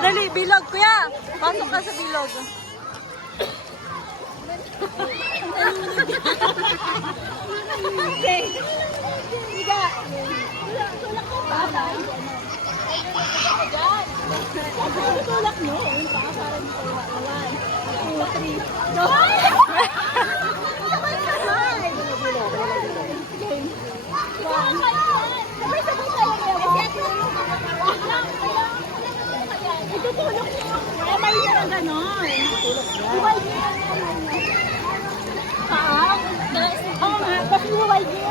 dali, bilog, kuya. Pasok ka sa bilog. Tulak nyo. Yung paa para di kayo makawan. 2, 3, go! Sabay-sabay! Game. Sabay-sabay tayo kaya. Itutulok nyo. Kaya may yun ang ganon. Huwag nyo. Paa? Oo nga. Kasi huwag nyo.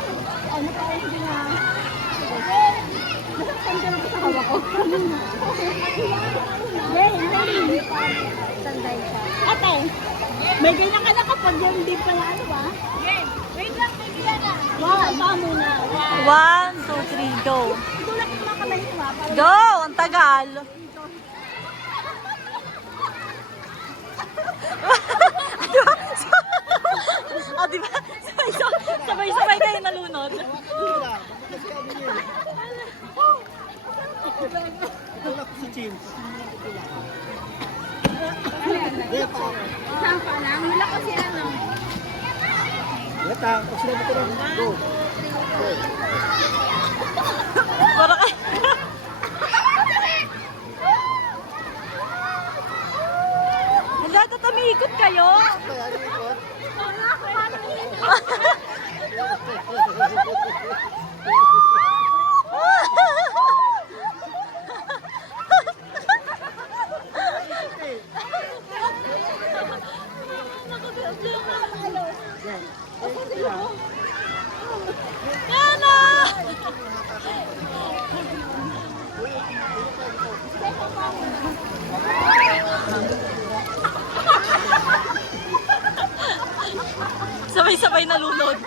Ano pa hindi nga. Nasaktan ka lang sa hawak ko. Sanday siya. Ate, may ganyan ka na kapag yung hindi pala ano ba? Wait lang, may ganyan na. Wow, baka muna. 1, 2, 3, go. Tulak yung mga kamay mo ha. Go! Ang tagal. Ah, di ba? Sabay-sabay kayo nalunod. Tulak si Chin. Isang pa lang. Wala kasi ano. Lata, pag sinabi ko lang, go. Para ka. Wala, tatamikot kayo. Kaya ano yun? Yana! Sabay-sabay nalunod.